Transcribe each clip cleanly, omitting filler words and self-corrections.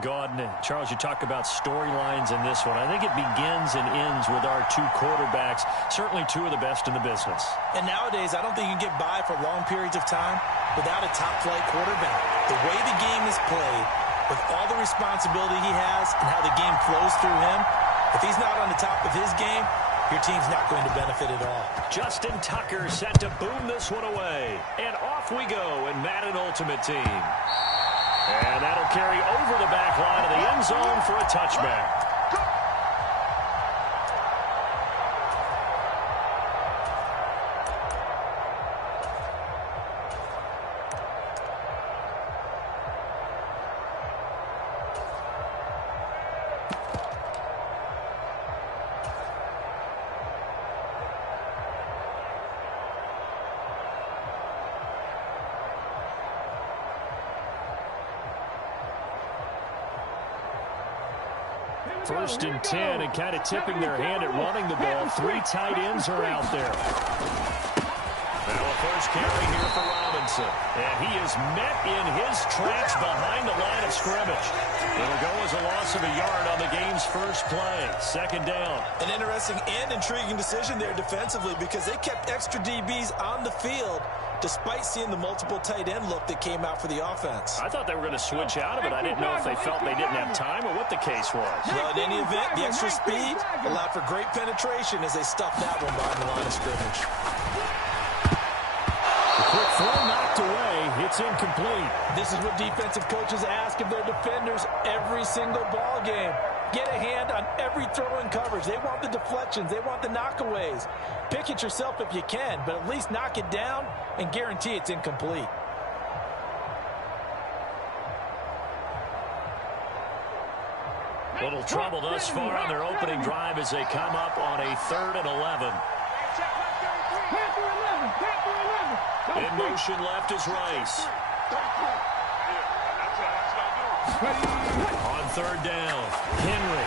gone. Charles, you talk about storylines in this one. I think it begins and ends with our two quarterbacks, certainly two of the best in the business. And nowadays, I don't think you can get by for long periods of time without a top-flight quarterback. The way the game is played, with all the responsibility he has and how the game flows through him, if he's not on the top of his game, your team's not going to benefit at all. Justin Tucker set to boom this one away. And off we go in Madden Ultimate Team. And that'll carry over the back line of the end zone for a touchback. First and 10, and kind of tipping their hand at running the ball. Three tight ends are out there. Now a first carry here for Robinson. And he is met in his tracks behind the line of scrimmage. It'll go as a loss of a yard on the game's first play. Second down. An interesting and intriguing decision there defensively because they kept extra DBs on the field despite seeing the multiple tight end look that came out for the offense. I thought they were going to switch out of it. I didn't know if they felt they didn't have time or what the case was. Well, in any event, the extra speed allowed for great penetration as they stuffed that one behind the line of scrimmage. The quick throw knocked away. It's incomplete. This is what defensive coaches ask of their defenders every single ball game. Get a hand on every throw in coverage. They want the deflections. They want the knockaways. Pick it yourself if you can, but at least knock it down and guarantee it's incomplete. Little trouble thus far on their opening drive as they come up on a 3rd and 11. In motion left is Rice. On 3rd down, Henry.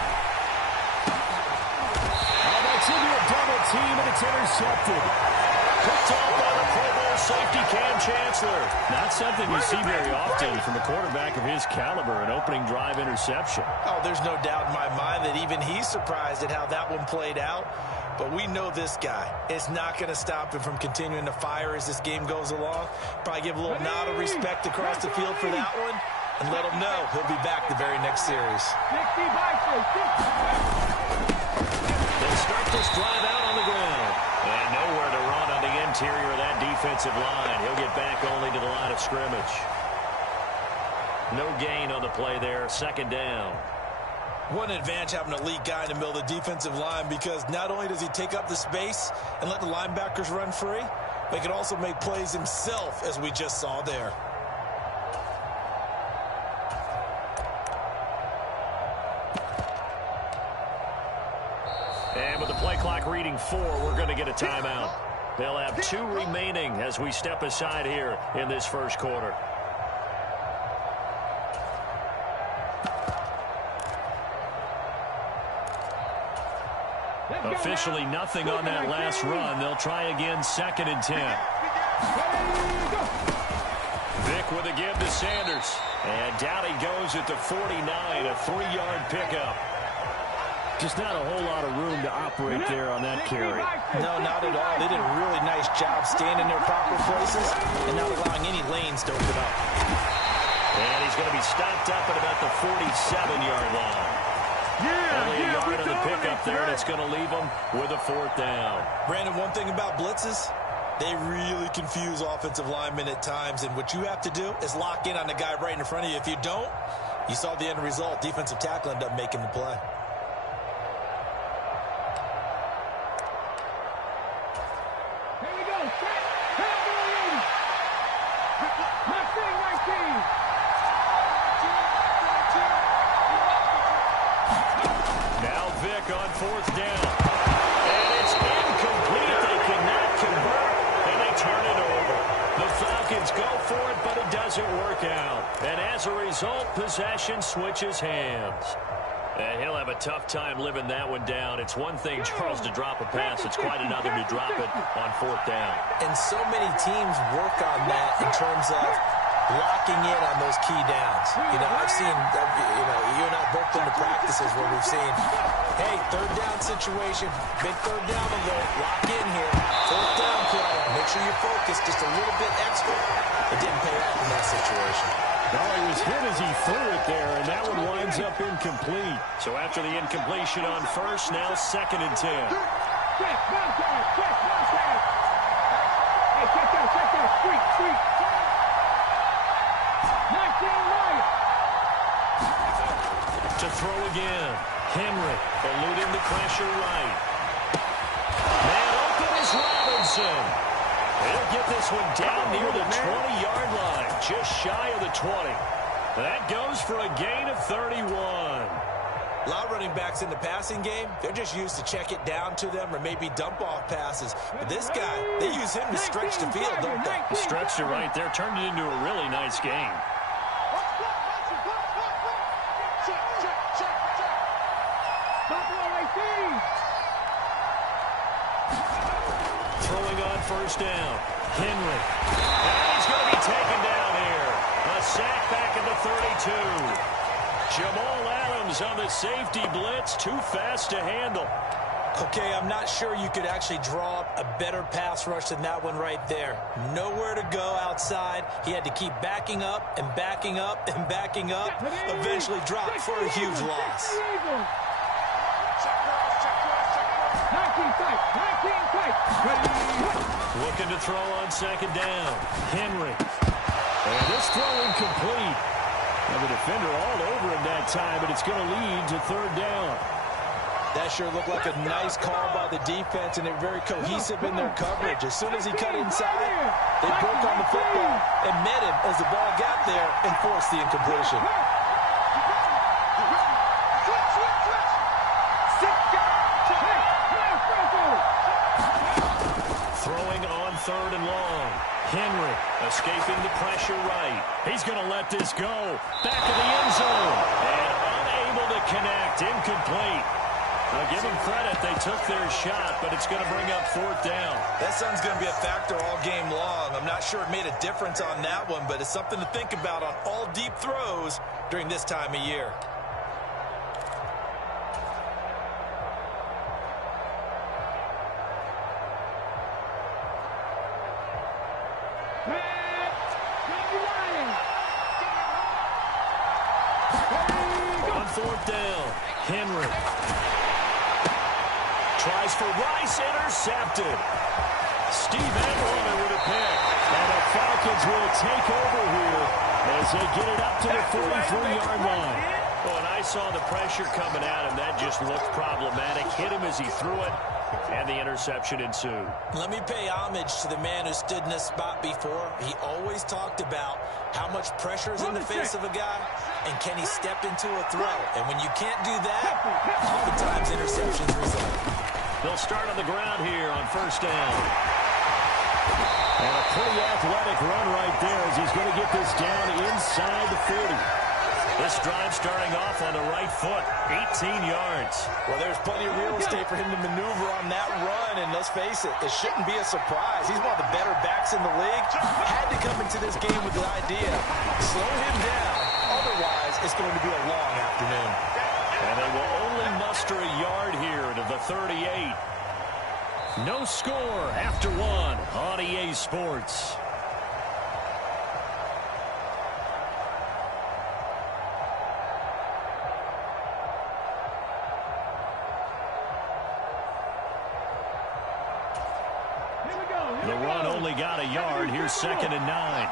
Oh, that's into a double team, and it's intercepted. Picked off by the Pro Bowl safety Cam Chancellor. Not something you see very often from a quarterback of his caliber, an opening drive interception. Oh, there's no doubt in my mind that even he's surprised at how that one played out. But we know this guy is not going to stop him from continuing to fire as this game goes along. Probably give a little nod of respect across the field for that one and let him know he'll be back the very next series. They'll start this drive out on the ground. And nowhere to run on the interior of that defensive line. He'll get back only to the line of scrimmage. No gain on the play there. 2nd down. What an advantage having an elite guy in the middle of the defensive line because not only does he take up the space and let the linebackers run free, but he can also make plays himself, as we just saw there. And with the play clock reading 4, we're going to get a timeout. They'll have 2 remaining as we step aside here in this first quarter. Officially nothing on that last run. They'll try again 2nd and 10. Vick with a give to Sanders. And down he goes at the 49, a 3-yard pickup. Just not a whole lot of room to operate there on that carry. No, not at all. They did a really nice job staying in their proper places and not allowing any lanes to open up. And he's going to be stopped up at about the 47-yard line. Only a yard on the pickup there, and it's going to leave him with a 4th down. Brandon, one thing about blitzes, they really confuse offensive linemen at times, and what you have to do is lock in on the guy right in front of you. If you don't, you saw the end result. Defensive tackle ended up making the play. Here we go. Mustang 19. Now Vick on 4th down. And it's incomplete. They cannot convert, and they turn it over. The Falcons go for it, but it doesn't work out. And as a result, possession switches hands. And he'll have a tough time living that one down. It's one thing, Charles, to drop a pass. It's quite another to drop it on 4th down. And so many teams work on that in terms of locking in on those key downs. You know, I've seen, the practices where we've seen, hey, third down situation, big third down alert, lock in here, fourth down play, make sure you're focused just a little bit extra. It didn't pay off in that situation. No, he was hit as he threw it there, and that one winds up incomplete. So after the incompletion on first, now 2nd and 10. Check, contact, check, contact. Hey, check that, streak. 19 right. To throw again. Henry eluding the pressure right. Man open is Robinson. They'll get this one down near the 20-yard line, just shy of the 20. That goes for a gain of 31. A lot of running backs in the passing game, they're just used to check it down to them or maybe dump off passes. But this guy, they use him to stretch the field, don't they? Stretched it right there, turned it into a really nice game. Throwing on first down. Henry. And he's going to be taken down here. A sack back at the 32. Jamal Adams on the safety blitz. Too fast to handle. Okay, I'm not sure you could actually draw up a better pass rush than that one right there. Nowhere to go outside. He had to keep backing up and backing up and backing up. Eventually dropped for a huge loss. 19 tight. Looking to throw on second down. Henry. And this throw incomplete. And the defender all over him that time, but it's going to lead to third down. That sure looked like a nice call by the defense, and they're very cohesive in their coverage. As soon as he cut inside, they broke on the football and met him as the ball got there and forced the incompletion. Throwing on third and long. Henry escaping the pressure right. He's going to let this go. Back of the end zone. And unable to connect. Incomplete. I'll give them credit. They took their shot, but it's going to bring up fourth down. That sun's going to be a factor all game long. I'm not sure it made a difference on that one, but it's something to think about on all deep throws during this time of year. On fourth down, Henry. Tries for Rice, intercepted. Steve Atwater with a pick. And the Falcons will take over here as they get it up to the 43-yard line. Well, and I saw the pressure coming at him. That just looked problematic. Hit him as he threw it, and the interception ensued. Let me pay homage to the man who stood in this spot before. He always talked about how much pressure is in the face of a guy, and can he step into a throw. And when you can't do that, oftentimes interceptions result. They'll start on the ground here on first down. And a pretty athletic run right there as he's going to get this down inside the 40. This drive starting off on the right foot, 18 yards. Well, there's plenty of real estate for him to maneuver on that run, and let's face it, it shouldn't be a surprise. He's one of the better backs in the league. Had to come into this game with the idea, slow him down, otherwise it's going to be a long afternoon. And they will only muster a yard here to the 38. No score after one on EA Sports. The run only got a yard. Here's 2nd and 9.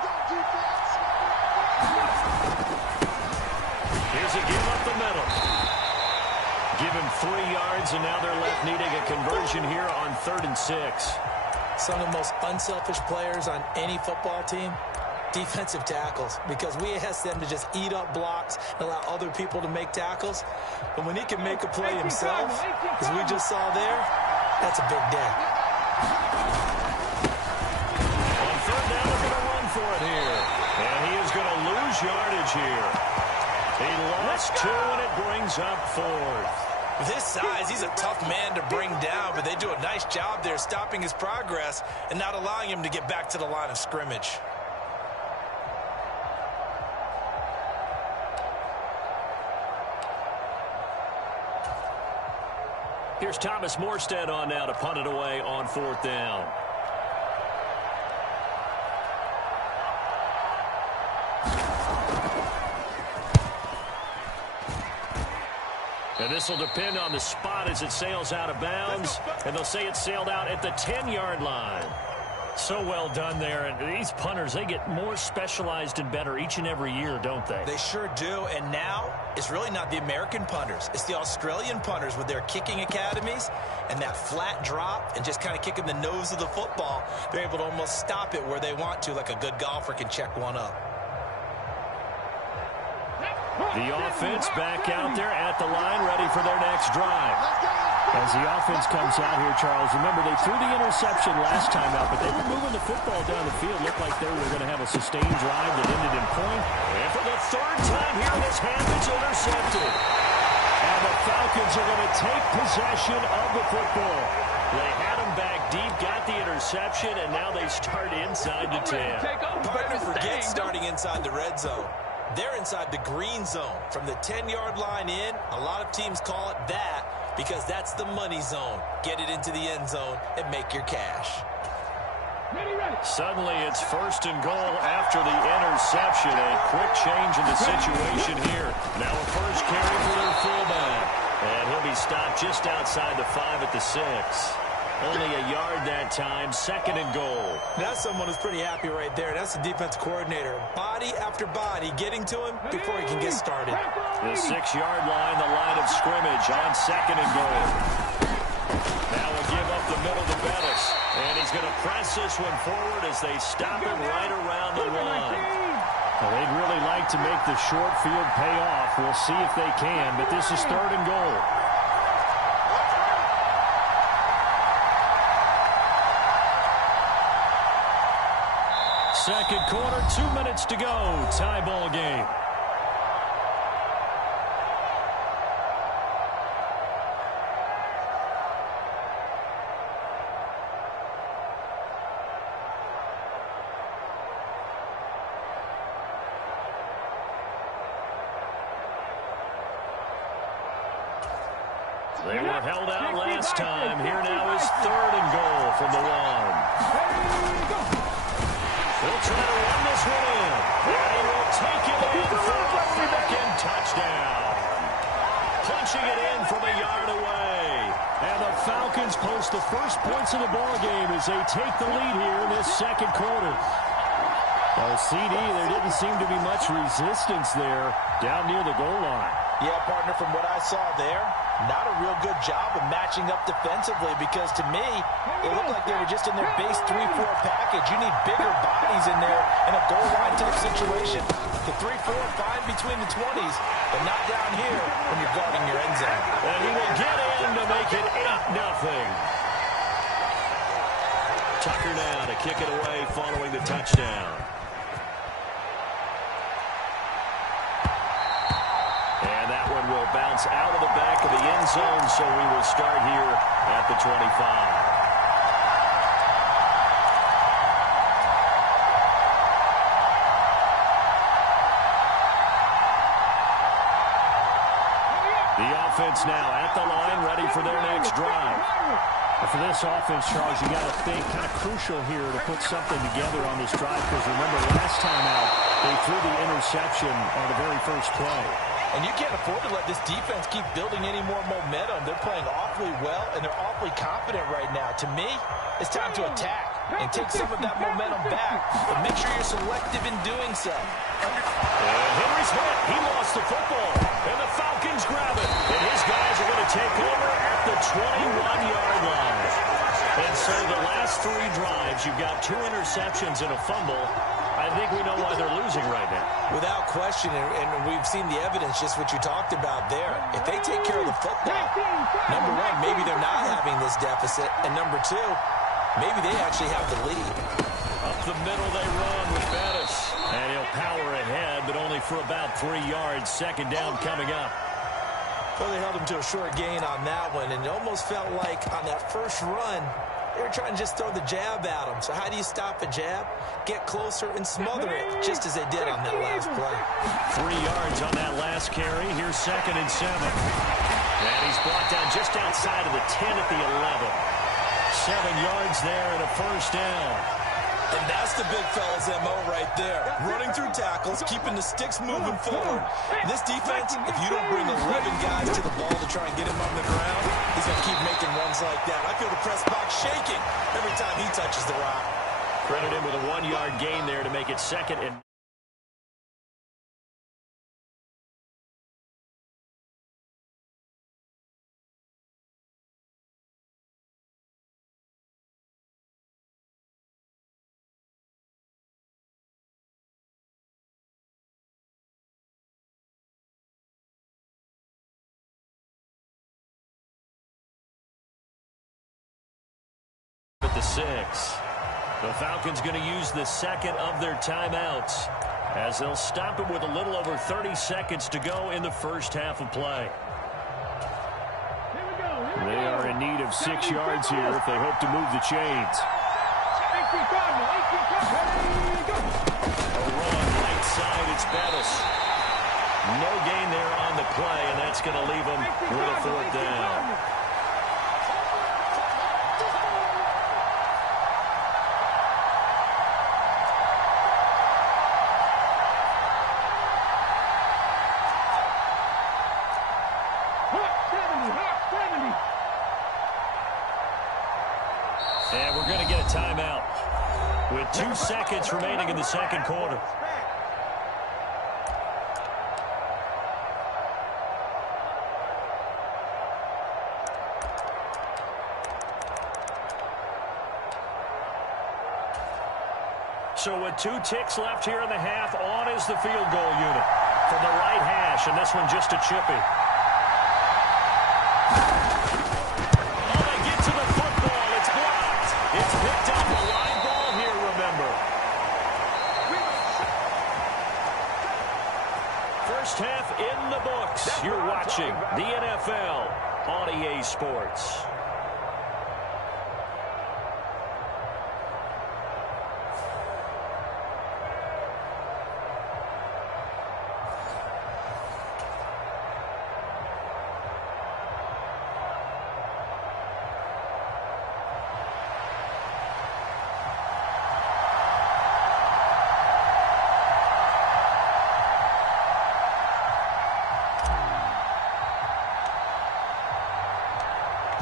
Here's a give up the middle. Give him 3 yards, and now they're left needing a conversion here on 3rd and 6. Some of the most unselfish players on any football team, defensive tackles, because we ask them to just eat up blocks and allow other people to make tackles. But when he can make a play himself, as we just saw there, that's a big day. On third down, they're going to run for it here. And he is going to lose yardage here. He lost 2, and it brings up 4th. With his size, he's a tough man to bring down, but they do a nice job there stopping his progress and not allowing him to get back to the line of scrimmage. Here's Thomas Morstead on now to punt it away on 4th down. And this will depend on the spot as it sails out of bounds. And they'll say it sailed out at the 10-yard line. So well done there. And these punters, they get more specialized and better each and every year, don't they? They sure do. And now it's really not the American punters. It's the Australian punters with their kicking academies and that flat drop and just kind of kicking the nose of the football. They're able to almost stop it where they want to, like a good golfer can check one up. The offense back out there at the line, ready for their next drive. As the offense comes out here, Charles, remember they threw the interception last time out, but they were moving the football down the field. Looked like they were going to have a sustained drive that ended in point. And for the 3rd time here in this half, it's intercepted. And the Falcons are going to take possession of the football. They had him back deep, got the interception, and now they start inside the 10. Partner forgets starting inside the red zone. They're inside the green zone. From the 10-yard line in, a lot of teams call it that because that's the money zone. Get it into the end zone and make your cash. Suddenly it's 1st and goal after the interception. A quick change in the situation here. Now a first carry for their fullback. And he'll be stopped just outside the 5 at the 6. Only a yard that time, 2nd and goal. That's someone who's pretty happy right there. That's the defense coordinator. Body after body getting to him before he can get started. The 6-yard line, the line of scrimmage on 2nd and goal. Now we'll give up the middle to Bettis. And he's going to press this one forward as they stop him right around the line. Well, they'd really like to make the short field pay off. We'll see if they can, but this is 3rd and goal. Second quarter, 2 minutes to go. Tie ball game. They were held out last time. Here now is 3rd and goal from the 1. He'll try to run this one in. And he will take it in for a Falcon touchdown. Punching it in from a yard away. And the Falcons post the first points of the ball game as they take the lead here in this 2nd quarter. Well, CD, there didn't seem to be much resistance there down near the goal line. Yeah, partner, from what I saw there, not a real good job of matching up defensively because to me, it looked like they were just in their base 3-4 package. You need bigger bodies in there in a goal line type situation. The 3-4 fine between the 20s, but not down here when you're guarding your end zone. And he will get in to make it 8-0. Tucker now to kick it away following the touchdown. And that one will bounce out of the back of the end zone, so we will start here at the 25. The offense now at the line, ready for their next drive. For this offense, Charles, you got to think kind of crucial here to put something together on this drive because remember last time out they threw the interception on the very first play. And you can't afford to let this defense keep building any more momentum. They're playing awfully well, and they're awfully confident right now. To me, it's time to attack and take some of that momentum back, but make sure you're selective in doing so. And Henry Smith, he lost the football, and the Falcons grab it. And his guys are going to take over at the 21-yard line. And so the last 3 drives, you've got 2 interceptions and a fumble. I think we know why they're losing right now. Without question, and we've seen the evidence, just what you talked about there. If they take care of the football, number 1, maybe they're not having this deficit, and number 2, maybe they actually have the lead. Up the middle they run with Bettis. And he'll power ahead, but only for about 3 yards. 2nd down coming up. Well, they held him to a short gain on that one, and it almost felt like on that first run, they were trying to just throw the jab at him. So how do you stop a jab? Get closer and smother it, just as they did on that last play. 3 yards on that last carry. Here's 2nd and 7. And he's brought down just outside of the 10 at the 11. 7 yards there and a first down. And that's the big fella's MO right there. Running through tackles, keeping the sticks moving forward. This defense, if you don't bring 11 guys to the ball to try and get him on the ground, he's going to keep making runs like that. I feel the press box shaking every time he touches the rock. Credit him with a 1-yard gain there to make it 2nd and at the 6. The Falcons going to use the second of their timeouts as they'll stop it with a little over 30 seconds to go in the first half of play. They are in need of 6 yards here if they hope to move the chains. A run right side, it's Bettis. No gain there on the play, and that's going to leave them with a 4th down. And we're going to get a timeout with 2 seconds remaining in the second quarter. So with 2 ticks left here in the half, on is the field goal unit from the right hash, and this one just a chippy. It's picked up a line ball here, remember. First half in the books. You're watching the NFL on EA Sports.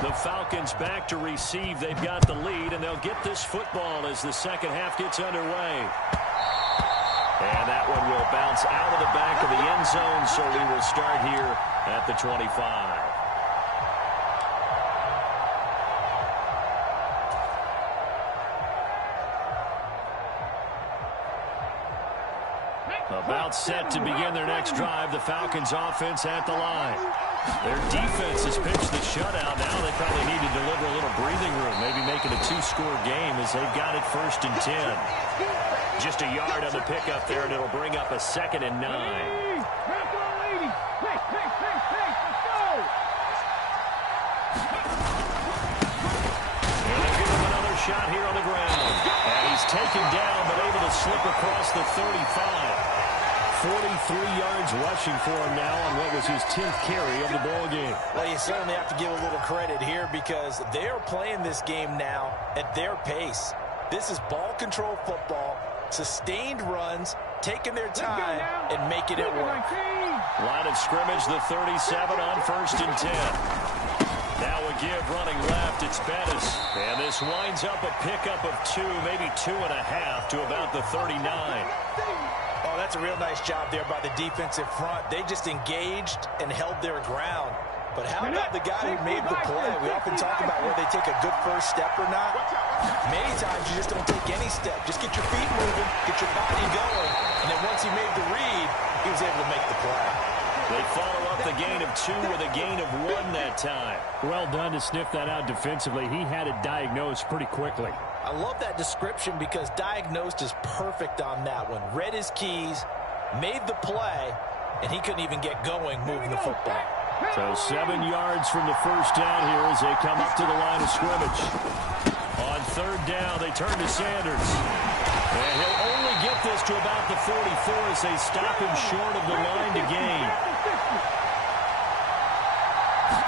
The Falcons back to receive. They've got the lead, and they'll get this football as the second half gets underway. And that one will bounce out of the back of the end zone, so we will start here at the 25. About set to begin their next drive. The Falcons offense at the line. Their defense has pitched the shutout. Now they probably need to deliver a little breathing room, maybe make it a 2-score game as they've got it 1st and 10. Just a yard on the pickup there, and it'll bring up a 2nd and 9. And they'll give him another shot here on the ground. And he's taken down, but able to slip across the 35. 43 yards rushing for him now on what was his 10th carry of the ball game. Well, you certainly have to give a little credit here because they are playing this game now at their pace. This is ball control football, sustained runs, taking their time and making it work. Line of scrimmage, the 37 on 1st and 10. Now a give running left, it's Bettis. And this winds up a pickup of 2, maybe 2.5 to about the 39. Oh, that's a real nice job there by the defensive front. They just engaged and held their ground. But how about the guy who made the play? We often talk about whether they take a good first step or not. Many times you just don't take any step. Just get your feet moving, get your body going, and then once he made the read, he was able to make the play. They follow up the gain of 2 with a gain of 1 that time. Well done to sniff that out defensively. He had it diagnosed pretty quickly. I love that description because diagnosed is perfect on that one. Read his keys, made the play, and he couldn't even get going moving the football. So 7 yards from the first down here as they come up to the line of scrimmage. On 3rd down, they turn to Sanders. And he'll only get this to about the 44 as they stop him short of the line to gain.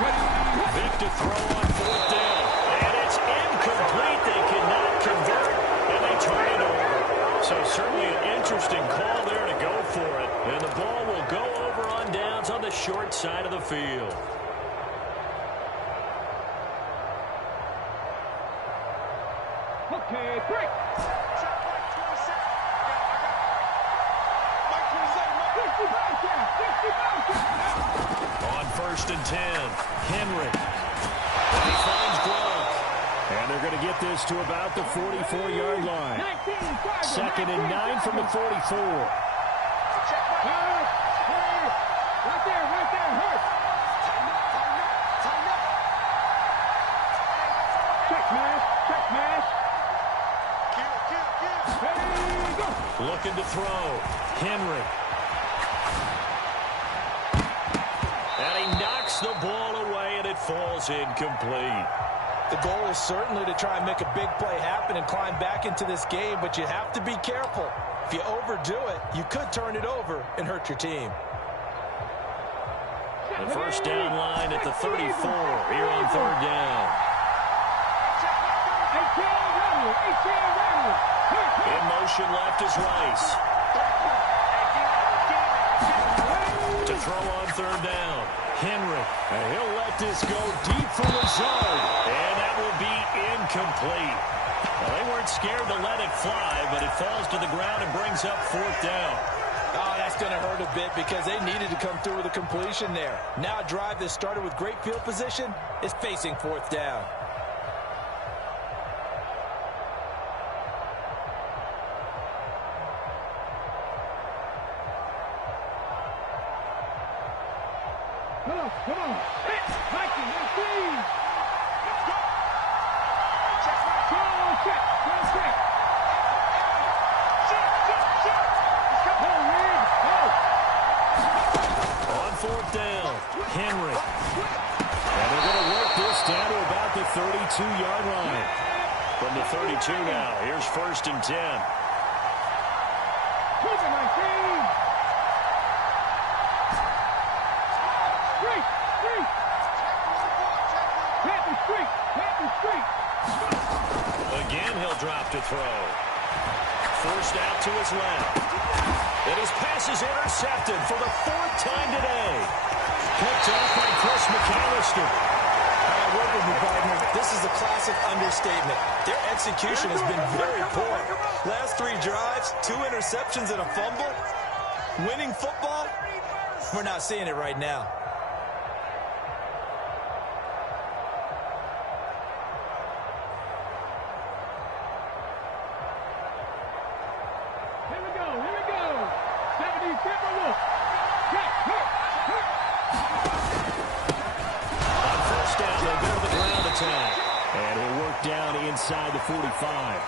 Vic to throw on 4th down. And it's incomplete. They cannot convert, and they turn it over. So certainly an interesting call there to go for it. And the ball will go over on downs on the short side of the field. Okay, break. On 1st and 10, Henry. And he finds Gronk. And they're going to get this to about the 44-yard line. 2nd and 9 from the 44. Right there, hurt. Check mash. Ready, go. Looking to throw. Henry. And he knocks the ball away, and it falls incomplete. The goal is certainly to try and make a big play happen and climb back into this game, but you have to be careful. If you overdo it, you could turn it over and hurt your team. The first down line at the 34 here on 3rd down. In motion left is Rice. To throw on 3rd down. Henry. And he'll let this go deep for Lazard. And that will be incomplete. Well, they weren't scared to let it fly, but it falls to the ground and brings up 4th down. Oh, that's going to hurt a bit because they needed to come through with a completion there. Now a drive that started with great field position is facing 4th down. Come on. Hit. Mikey, let's see. Check. On 4th down, Henry. And they're going to work this down to about the 32-yard line. From the 32 now, here's 1st and 10. Again, he'll drop to throw. Forced out to his left. And his pass is intercepted for the 4th time today. Picked off by Chris McAllister. Work with me, partner. This is a classic understatement. Their execution has been very poor. Last 3 drives, 2 interceptions and a fumble. Winning football? We're not seeing it right now. Inside the 45.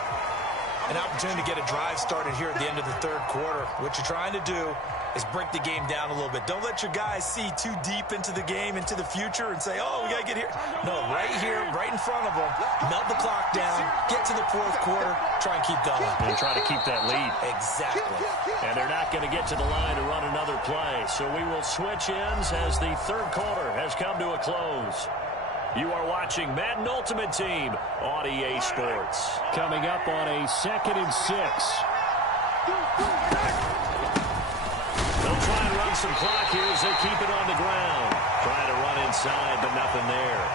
An opportunity to get a drive started here at the end of the 3rd quarter. What you're trying to do is break the game down a little bit. Don't let your guys see too deep into the game, into the future, and say, oh, we got to get here. No, right here, right in front of them, melt the clock down, get to the 4th quarter, try and keep going. And try to keep that lead. Exactly. And they're not going to get to the line to run another play. So we will switch ends as the 3rd quarter has come to a close. You are watching Madden Ultimate Team on EA Sports. Coming up on a 2nd and 6. They'll try and run some clock here as they keep it on the ground. Trying to run inside, but nothing there.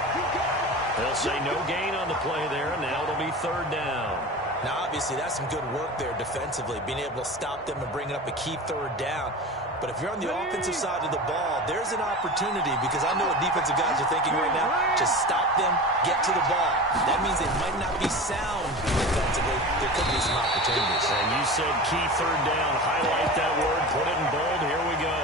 They'll say no gain on the play there, and now it'll be 3rd down. Now, obviously, that's some good work there defensively, being able to stop them and bringing up a key 3rd down. But if you're on the offensive side of the ball, there's an opportunity, because I know what defensive guys are thinking right now. Just stop them, get to the ball. That means they might not be sound defensively. There could be some opportunities. And you said key 3rd down. Highlight that word. Put it in bold. Here we go.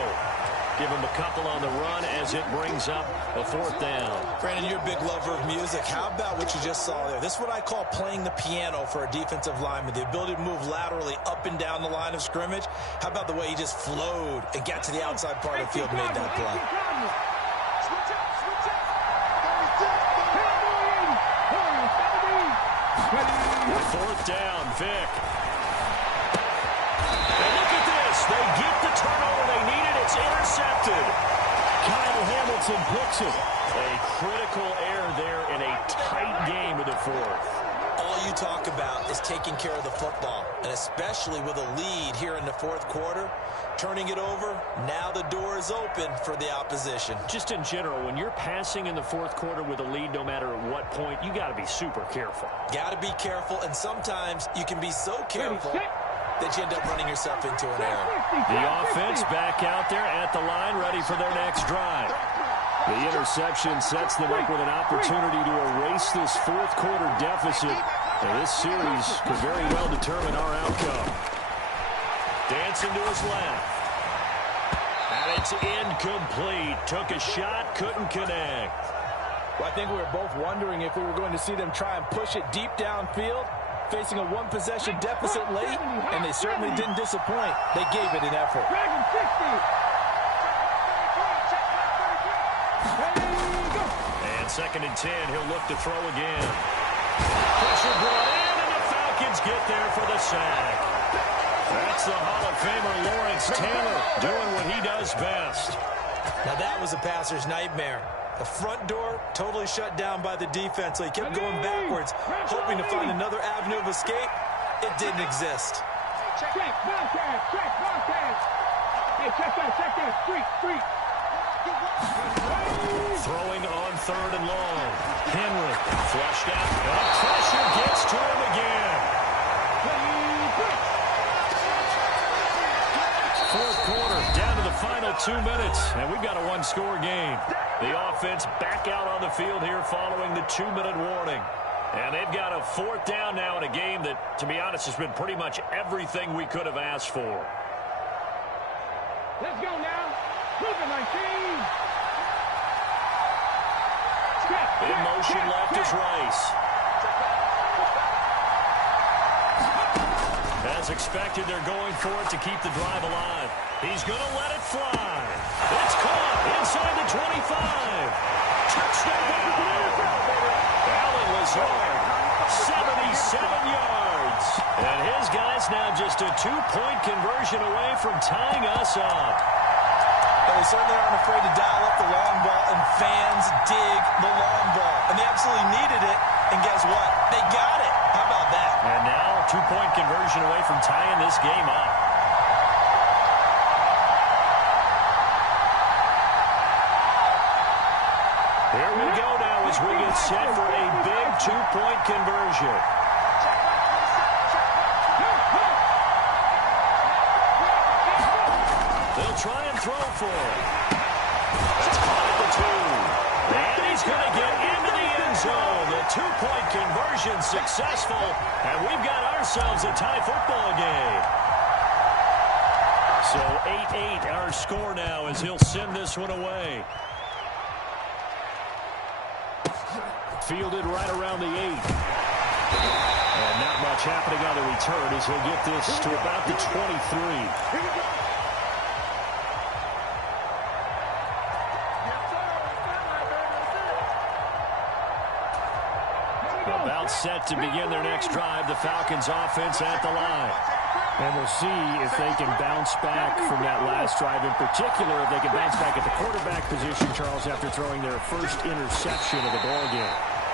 Give them a couple on the run as it brings up a 4th down. Brandon, you're a big lover of music. How about what you just saw there? This is what I call playing the piano for a defensive lineman. The ability to move laterally up and down the line of scrimmage. How about the way he just flowed and got to the outside part of the field and made that play? Fourth down, Vic. And look at this. They get the turnover they needed. It's intercepted. Kyle Hamilton picks it. A critical error there in a tight game of the fourth. All you talk about is taking care of the football, and especially with a lead here in the fourth quarter, turning it over, now the door is open for the opposition. Just in general, when you're passing in the fourth quarter with a lead, no matter at what point, you got to be super careful. Got to be careful, and sometimes you can be so careful that you end up running yourself into an error. The offense back out there at the line, ready for their next drive. The interception sets them up with an opportunity to erase this fourth quarter deficit. And this series could very well determine our outcome. Dancing to his left. And it's incomplete. Took a shot, couldn't connect. Well, I think we were both wondering if we were going to see them try and push it deep downfield, facing a one-possession deficit late, and they certainly didn't disappoint. They gave it an effort. And 2nd and 10, he'll look to throw again. Pressure brought in, and the Falcons get there for the sack. That's the Hall of Famer Lawrence Taylor doing what he does best. Now that was a passer's nightmare. The front door totally shut down by the defense, so he kept going backwards, hoping to find another avenue of escape. It didn't exist. Check Bobcat. Hey, check that, street. Throwing on 3rd and long. Henry flushed out. Pressure gets to him again. Fourth quarter, down to the final 2 minutes, and we've got a one-score game. The offense back out on the field here following the 2-minute warning. And they've got a 4th down now in a game that, to be honest, has been pretty much everything we could have asked for. Let's go now. Move it, 19. In motion left is Rice. As expected, they're going for it to keep the drive alive. He's going to let it fly. It's caught inside the 25. Touchdown! Allen Lazard, 77 yards. And his guys now just a 2-point conversion away from tying us up. They certainly aren't afraid to dial up the long ball, and fans dig the long ball. And they absolutely needed it, and guess what? They got it. How about that? And now a 2-point conversion away from tying this game up. Here we go now as we get set for a big 2-point conversion. They'll try and throw for it. That's caught at the 2. And he's going to get into the end zone. The 2-point conversion successful. And we've got ourselves a tie football game. So 8-8 our score now as he'll send this one away. Fielded right around the 8. And not much happening on the return as he'll get this to about the 23. About set to begin their next drive, the Falcons offense at the line. And we'll see if they can bounce back from that last drive. In particular, if they can bounce back at the quarterback position, Charles, after throwing their first interception of the ball game.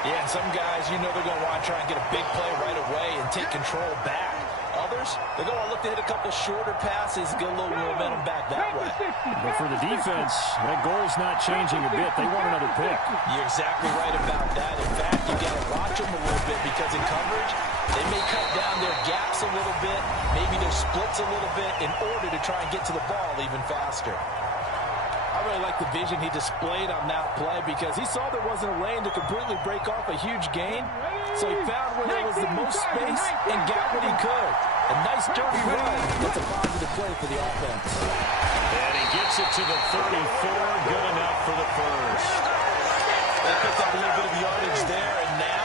Yeah, some guys, you know they're going to want to try and get a big play right away and take control back. Others, they're going to look to hit a couple shorter passes, get a little momentum back that way. But for the defense, that goal's not changing a bit. They want another pick. You're exactly right about that. In fact, you got to watch them a little bit because in coverage, they may cut down their gaps a little bit, maybe their splits a little bit in order to try and get to the ball even faster. I really like the vision he displayed on that play because he saw there wasn't a lane to completely break off a huge gain. So he found where there was the most space and got what he could. A nice dirty run. That's a positive play for the offense. And he gets it to the 34. Good enough for the first. They picked up a little bit of yardage there, and now,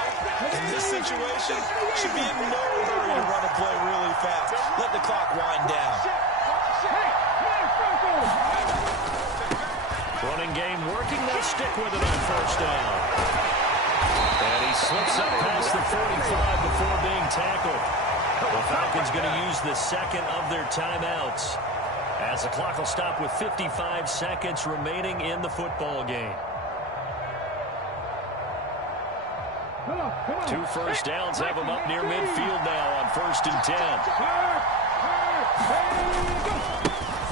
in this situation, should be in no hurry to run a play really fast. Let the clock wind down. Running game working. They'll stick with it on first down. And he slips up past the 45 before being tackled. The Falcons going to use the second of their timeouts As the clock will stop with 55 seconds remaining in the football game. Come on. 2 first downs have them up near midfield now on 1st and 10.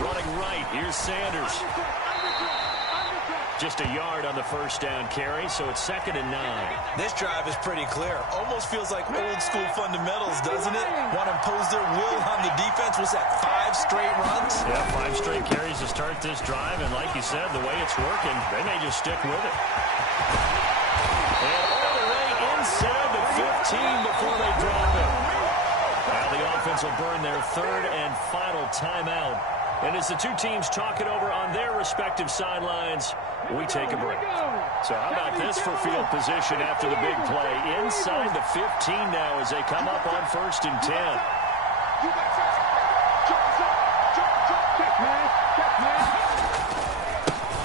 Running right, here's Sanders. Just a yard on the first down carry, so it's 2nd and 9. This drive is pretty clear. Almost feels like old school fundamentals, doesn't it? Want to impose their will on the defense. Was that 5 straight runs? Yeah, 5 straight carries to start this drive, and like you said, the way it's working, they may just stick with it. And all the way inside the 15 before they drop it. Now the offense will burn their 3rd and final timeout. And as the two teams talk it over on their respective sidelines, we take a break. So how about this for field position after the big play? Inside the 15 now as they come up on 1st and 10.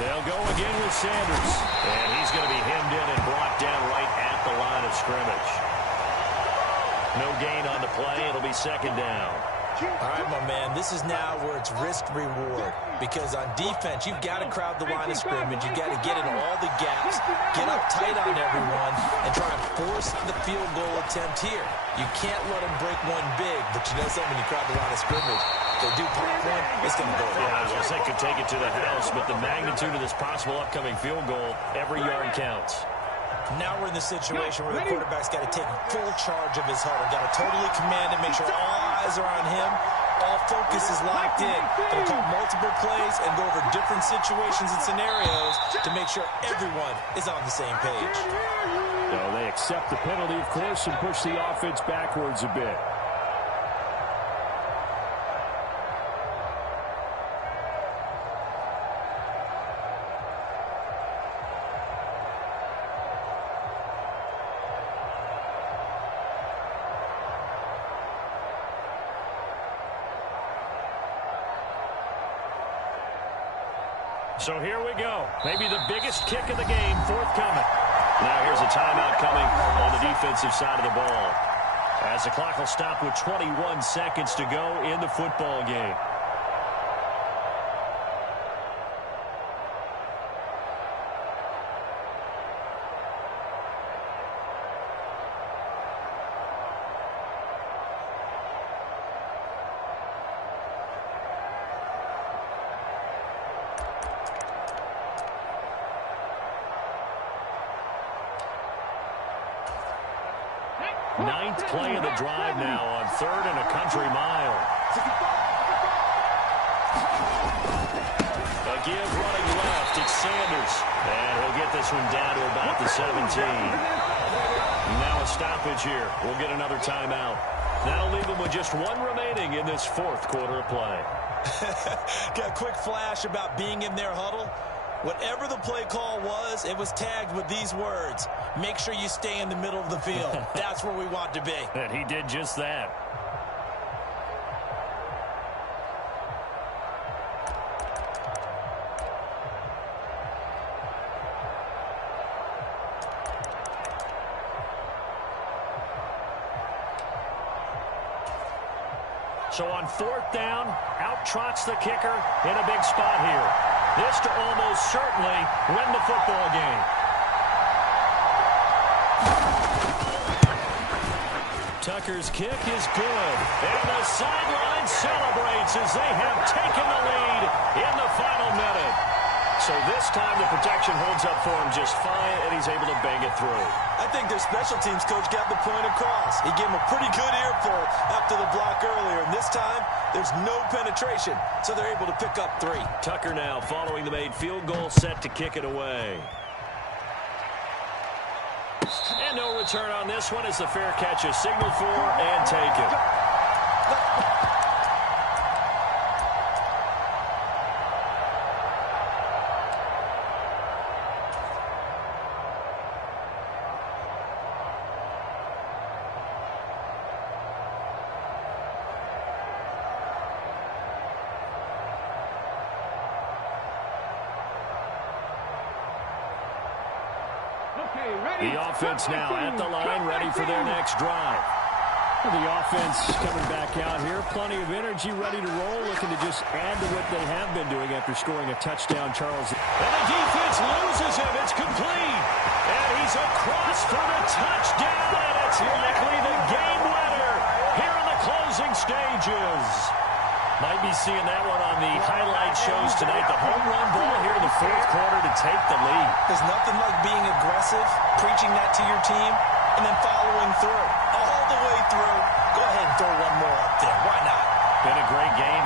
They'll go again with Sanders. And he's going to be hemmed in and brought down right at the line of scrimmage. No gain on the play. It'll be 2nd down. All right, my man, this is now where it's risk-reward. Because on defense, you've got to crowd the line of scrimmage. You've got to get in all the gaps, get up tight on everyone, and try and force the field goal attempt here. You can't let them break one big, but you know something, when you crowd the line of scrimmage, if they do pop one, it's going to go. Yeah, I was going to say could take it to the house, but the magnitude of this possible upcoming field goal, every yard counts. Now we're in the situation where the quarterback's got to take full charge of his huddle. Got to totally command it, make sure all eyes are on him. All focus is locked in. Going to call multiple plays and go over different situations and scenarios to make sure everyone is on the same page. So they accept the penalty, of course, and push the offense backwards a bit. So here we go. Maybe the biggest kick of the game forthcoming. Now here's a timeout coming on the defensive side of the ball. As the clock will stop with 21 seconds to go in the football game. Ninth play of the drive now on 3rd and a country mile. A give running left. It's Sanders. And he'll get this one down to about the 17. Now a stoppage here. We'll get another timeout. That'll leave them with just 1 remaining in this 4th quarter of play. Got a quick flash about being in their huddle. Whatever the play call was, it was tagged with these words: make sure you stay in the middle of the field. That's where we want to be. And he did just that. So on 4th down, out trots the kicker in a big spot here. This to almost certainly win the football game. Tucker's kick is good. And the sideline celebrates as they have taken the lead in the final minute. So this time the protection holds up for him just fine, and he's able to bang it through. I think their special teams coach got the point across. He gave him a pretty good earful after the block earlier, and this time there's no penetration, so they're able to pick up 3. Tucker now following the made field goal, set to kick it away. And no return on this one as the fair catch is signaled for and taken. The offense now at the line, ready for their next drive. The offense coming back out here. Plenty of energy, ready to roll, looking to just add to what they have been doing after scoring a touchdown, Charles. And the defense loses him. It's complete. And he's across for the touchdown. And it's likely the game winner here in the closing stages. Might be seeing that one on the highlight shows tonight. The home run ball here in the fourth quarter to take the lead. There's nothing like being aggressive, preaching that to your team, and then following through all the way through. Go ahead and throw one more up there. Why not? Been a great game